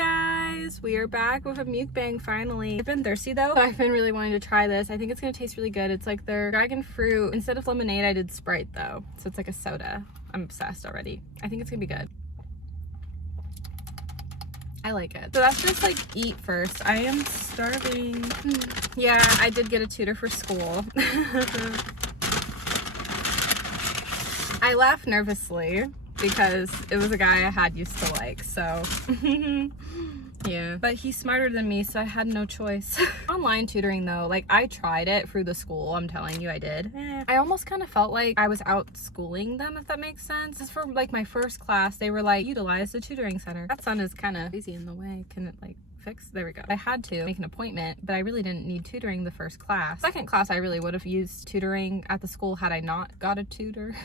guys, we are back with a mukbang finally. I've been thirsty though. I've been really wanting to try this. I think it's gonna taste really good. It's like their dragon fruit. Instead of lemonade, I did Sprite though. So it's like a soda. I'm obsessed already. I think it's gonna be good. I like it. So that's just like eat first. I am starving. Yeah, I did get a tutor for school. I laughed nervously because it was a guy I had used to like, so yeah, but he's smarter than me, so I had no choice. Online tutoring though, like I tried it through the school, I'm telling you I did. I almost kind of felt like I was out schooling them, if that makes sense. Just for like my first class, they were like, utilize the tutoring center. That sun is kind of crazy in the way. Can it like fix? There we go. I had to make an appointment, but I really didn't need tutoring the first class. Second class, I really would have used tutoring at the school had I not got a tutor.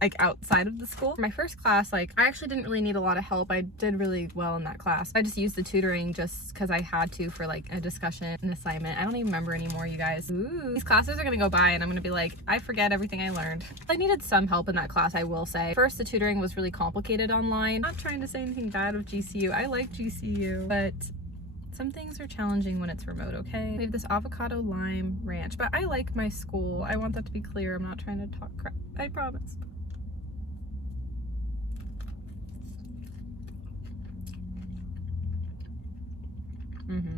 Like outside of the school. My first class, like I actually didn't really need a lot of help. I did really well in that class. I just used the tutoring just because I had to for like a discussion, an assignment. I don't even remember anymore, you guys. Ooh. These classes are gonna go by and I'm gonna be like, I forget everything I learned. I needed some help in that class, I will say. First, the tutoring was really complicated online. I'm not trying to say anything bad of GCU. I like GCU, but some things are challenging when it's remote, okay? We have this avocado lime ranch, but I like my school. I want that to be clear. I'm not trying to talk crap. I promise.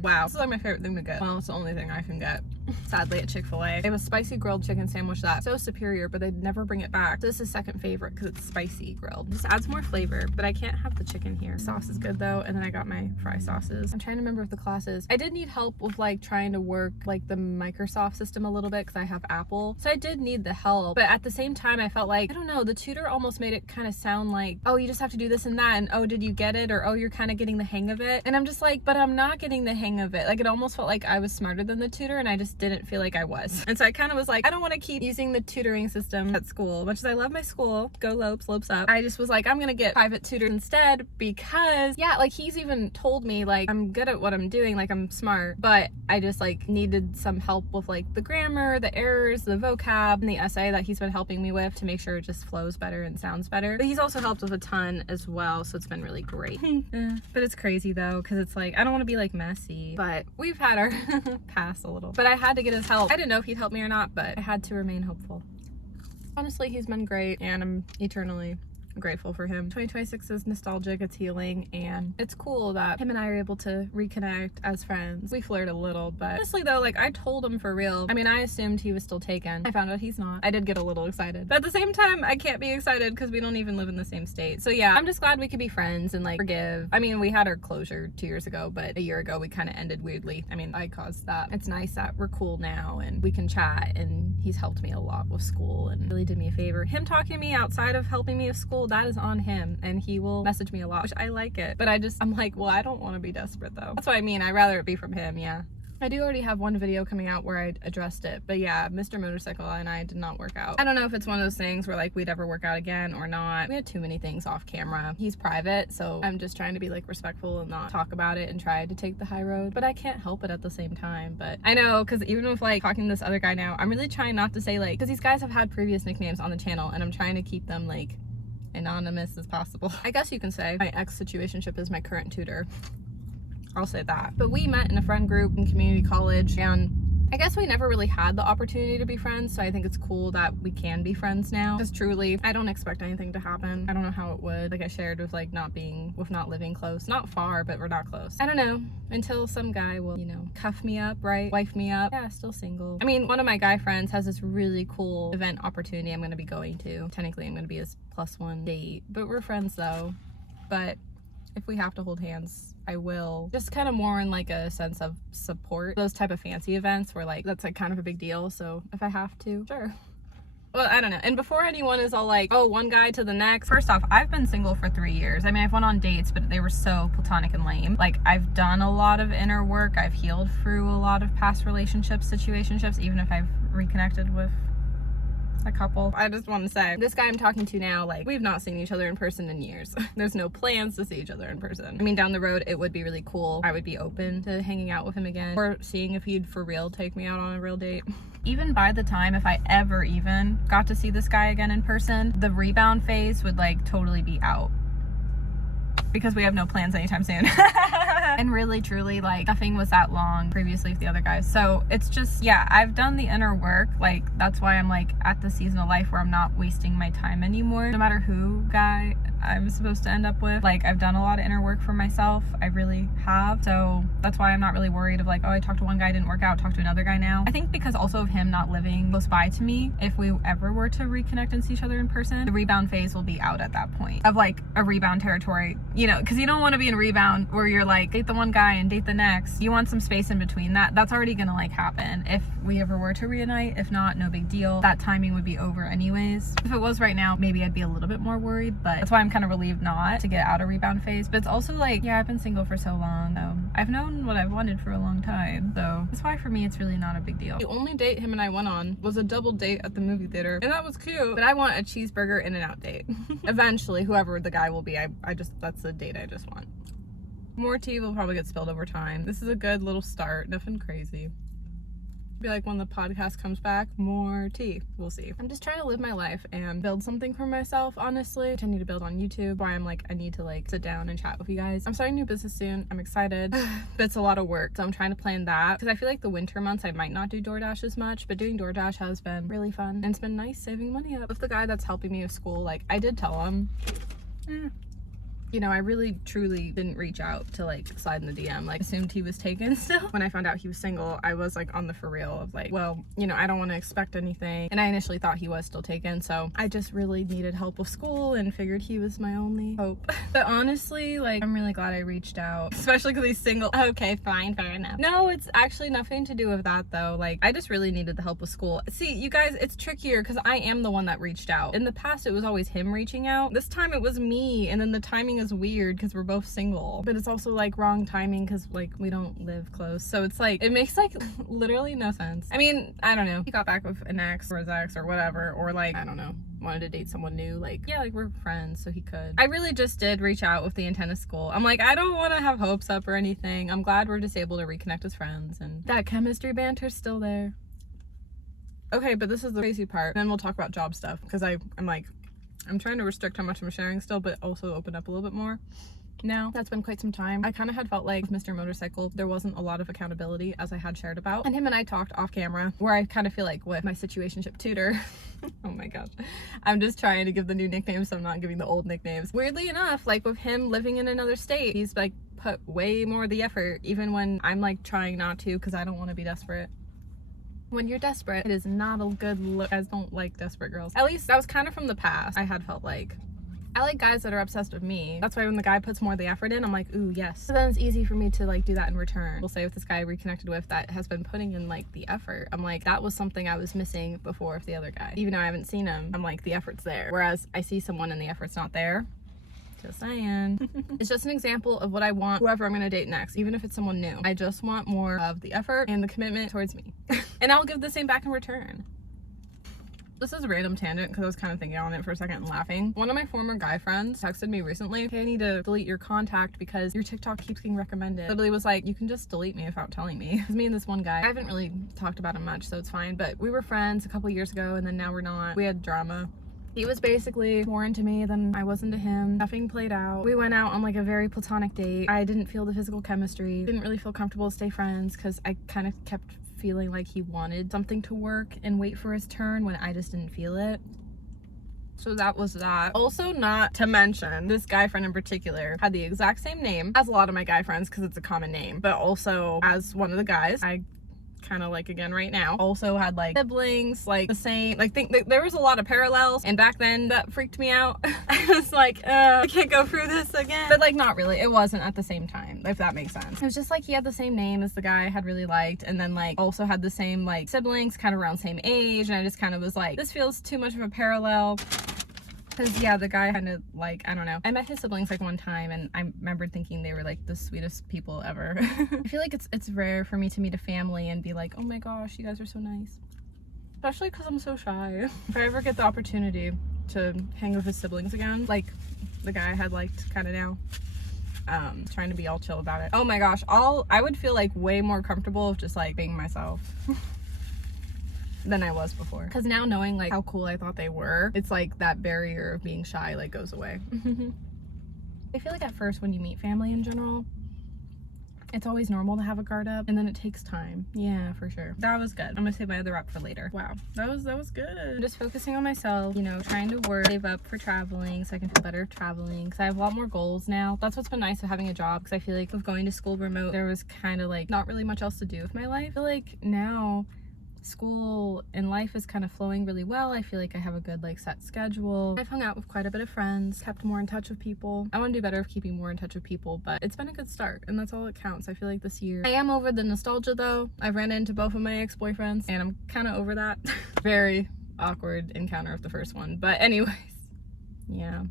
Wow, this is like my favorite thing to get. Well, it's the only thing I can get, sadly, at Chick-Fil-A. They have a spicy grilled chicken sandwich that's so superior, but they'd never bring it back. So this is second favorite because it's spicy grilled. It just adds more flavor, but I can't have the chicken here. The sauce is good though, and then I got my fry sauces. I'm trying to remember what the class is. I did need help with like trying to work like the Microsoft system a little bit because I have Apple. So I did need the help, but at the same time, I felt like, I don't know, the tutor almost made it kind of sound like, oh, you just have to do this and that, and oh, did you get it? Or oh, you're kind of getting the hang of it. And I'm just like, but I'm not getting the hang of it. Like it almost felt like I was smarter than the tutor and I just didn't feel like I was. And so I kind of was like, I don't want to keep using the tutoring system at school. Much as I love my school, go Lopes, Lopes up. I just was like, I'm gonna get private tutor instead because yeah, like he's even told me like I'm good at what I'm doing, like I'm smart, but I just like needed some help with like the grammar, the errors, the vocab, and the essay that he's been helping me with to make sure it just flows better and sounds better. But he's also helped with a ton as well, so it's been really great. But it's crazy though, because it's like I don't want to be like messy, but we've had our pass a little. But I had to get his help. I didn't know if he'd help me or not, but I had to remain hopeful. Honestly, he's been great and I'm eternally grateful for him. 2026 is nostalgic, it's healing, and it's cool that him and I are able to reconnect as friends. We flirt a little, but honestly though, like I told him for real. I mean, I assumed he was still taken. I found out he's not. I did get a little excited, but at the same time, I can't be excited because we don't even live in the same state. So yeah, I'm just glad we could be friends and like forgive. I mean, we had our closure 2 years ago, but a year ago we kind of ended weirdly. I mean, I caused that. It's nice that we're cool now and we can chat, and he's helped me a lot with school and really did me a favor. Him talking to me outside of helping me with school, that is on him, and he will message me a lot, which I like it, but I'm like, well, I don't want to be desperate though. That's what I mean. I'd rather it be from him. Yeah, I do already have one video coming out where I addressed it, but yeah, Mr. Motorcycle and I did not work out. I don't know if it's one of those things where like we'd ever work out again or not. We had too many things off camera. He's private, so I'm just trying to be like respectful and not talk about it and try to take the high road, but I can't help it at the same time. But I know, because even with like talking to this other guy now, I'm really trying not to say like, because these guys have had previous nicknames on the channel and I'm trying to keep them like anonymous as possible. I guess you can say my ex situationship is my current tutor. I'll say that. But we met in a friend group in community college, and I guess we never really had the opportunity to be friends, so I think it's cool that we can be friends now. Because truly, I don't expect anything to happen. I don't know how it would. Like I shared with like not living close. Not far, but we're not close. I don't know. Until some guy will, you know, cuff me up, right? Wife me up. Yeah, still single. I mean, one of my guy friends has this really cool event opportunity I'm gonna be going to. Technically, I'm gonna be his +1 date. But we're friends though. But if we have to hold hands, I will. Just kind of more in like a sense of support. Those type of fancy events where like that's like kind of a big deal. So if I have to, sure. Well, I don't know. And before anyone is all like, oh, one guy to the next. First off, I've been single for 3 years. I mean, I've went on dates, but they were so platonic and lame. Like I've done a lot of inner work. I've healed through a lot of past relationships, situationships, even if I've reconnected with a couple. I just want to say, this guy I'm talking to now, like, we've not seen each other in person in years. There's no plans to see each other in person. I mean, down the road, it would be really cool. I would be open to hanging out with him again, or seeing if he'd for real take me out on a real date. Even by the time, if I ever even got to see this guy again in person, the rebound phase would like totally be out because we have no plans anytime soon. And really truly like nothing was that long previously with the other guys. So it's just, yeah, I've done the inner work. Like that's why I'm like at the season of life where I'm not wasting my time anymore. No matter who guy I'm supposed to end up with, like I've done a lot of inner work for myself. I really have. So that's why I'm not really worried of like, oh, I talked to one guy, didn't work out, talk to another guy now. I think because also of him not living close by to me, if we ever were to reconnect and see each other in person, the rebound phase will be out at that point of like a rebound territory, you know, because you don't want to be in rebound where you're like date the one guy and date the next. You want some space in between. That's already gonna like happen if we ever were to reunite. If not, no big deal. That timing would be over anyways. If it was right now, maybe I'd be a little bit more worried, but that's why I'm kind of relieved not to get out of rebound phase. But it's also like, yeah, I've been single for so long, so I've known what I've wanted for a long time, so that's why for me it's really not a big deal. The only date him and I went on was a double date at the movie theater, and that was cute, but I want a cheeseburger In-N-Out date. Eventually, whoever the guy will be, I just, that's the date I just want. More tea will probably get spilled over time. This is a good little start, nothing crazy. Be like when the podcast comes back, more tea. We'll see. I'm just trying to live my life and build something for myself, honestly, which I need to build on YouTube. Why I'm like, I need to like sit down and chat with you guys. I'm starting a new business soon. I'm excited, but it's a lot of work. So I'm trying to plan that because I feel like the winter months I might not do DoorDash as much, but doing DoorDash has been really fun and it's been nice saving money up. With the guy that's helping me with school, like I did tell him, you know, I really truly didn't reach out to like slide in the DM, like assumed he was taken still. When I found out he was single, I was like on the for real of like, well, you know, I don't want to expect anything. And I initially thought he was still taken. So I just really needed help with school and figured he was my only hope. But honestly, like I'm really glad I reached out, especially because he's single. Okay, fine, fair enough. No, it's actually nothing to do with that though. Like I just really needed the help with school. See, you guys, it's trickier because I am the one that reached out. In the past, it was always him reaching out. This time it was me. And then the timing is weird because we're both single, but it's also like wrong timing because like we don't live close, so it's like it makes like literally no sense. I mean, I don't know, he got back with an ex or his ex or whatever, or like I don't know, wanted to date someone new, like yeah, like we're friends, so he could. I really just did reach out with the intent of school. I'm like, I don't want to have hopes up or anything. I'm glad we're just able to reconnect as friends and that chemistry banter's still there. Okay, but this is the crazy part, then we'll talk about job stuff because I'm trying to restrict how much I'm sharing still, but also open up a little bit more. Now, that's been quite some time. I kind of had felt like with Mr. Motorcycle, there wasn't a lot of accountability as I had shared about. And him and I talked off camera where I kind of feel like with my situationship tutor, oh my gosh, I'm just trying to give the new nicknames, so I'm not giving the old nicknames. Weirdly enough, like with him living in another state, he's like put way more of the effort, even when I'm like trying not to because I don't want to be desperate. When you're desperate, it is not a good look. Guys don't like desperate girls. At least that was kind of from the past. I had felt like I like guys that are obsessed with me. That's why when the guy puts more of the effort in, I'm like, ooh, yes. So then it's easy for me to like do that in return. We'll say with this guy I reconnected with that has been putting in like the effort. I'm like, that was something I was missing before with the other guy. Even though I haven't seen him, I'm like, the effort's there. Whereas I see someone and the effort's not there. Just saying. It's just an example of what I want whoever I'm gonna date next, even if it's someone new. I just want more of the effort and the commitment towards me. And I'll give the same back in return. This is a random tangent because I was kind of thinking on it for a second and laughing. One of my former guy friends texted me recently, hey, I need to delete your contact because your TikTok keeps getting recommended. Literally was like, you can just delete me without telling me. Because me and this one guy, I haven't really talked about him much, so it's fine. But we were friends a couple years ago and then now we're not. We had drama. He was basically more into me than I was into him. Nothing played out. We went out on like a very platonic date. I didn't feel the physical chemistry. Didn't really feel comfortable to stay friends because I kind of kept feeling like he wanted something to work and wait for his turn when I just didn't feel it. So that was that. Also, not to mention, this guy friend in particular had the exact same name as a lot of my guy friends because it's a common name, but also as one of the guys I kind of like again right now also had like siblings like the same, like there was a lot of parallels, and back then that freaked me out. I was like I can't go through this again, but like not really, it wasn't at the same time, if that makes sense. It was just like he had the same name as the guy I had really liked, and then like also had the same like siblings kind of around same age, and I just kind of was like, this feels too much of a parallel. Because yeah, the guy kind of like, I don't know, I met his siblings like one time and I remember thinking they were like the sweetest people ever. I feel like it's rare for me to meet a family and be like, oh my gosh, you guys are so nice. Especially because I'm so shy. If I ever get the opportunity to hang with his siblings again, like the guy I had liked kind of now, trying to be all chill about it. Oh my gosh, I would feel like way more comfortable of just like being myself. Than I was before, because now knowing like how cool I thought they were, it's like that barrier of being shy like goes away. I feel like at first when you meet family in general, it's always normal to have a guard up, and then it takes time. Yeah, for sure. That was good. I'm gonna save my other up for later. Wow, that was good. I'm just focusing on myself, you know, trying to work, save up for traveling so I can feel better traveling, because I have a lot more goals now. That's what's been nice of having a job, because I feel like with going to school remote, there was kind of like not really much else to do with my life. I feel like now school and life is kind of flowing really well. I feel like I have a good like set schedule. I've hung out with quite a bit of friends, kept more in touch with people. I want to do better with keeping more in touch with people, but it's been a good start, and that's all that counts. I feel like this year I am over the nostalgia though. I've ran into both of my ex-boyfriends and I'm kind of over that. Very awkward encounter of the first one, but anyways, yeah,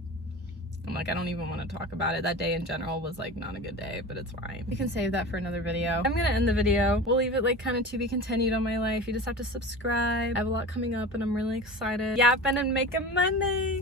I'm like, I don't even want to talk about it. That day in general was like not a good day, but it's fine. We can save that for another video. I'm gonna end the video. We'll leave it like kind of to be continued on my life. You just have to subscribe. I have a lot coming up and I'm really excited. Yapping and making money.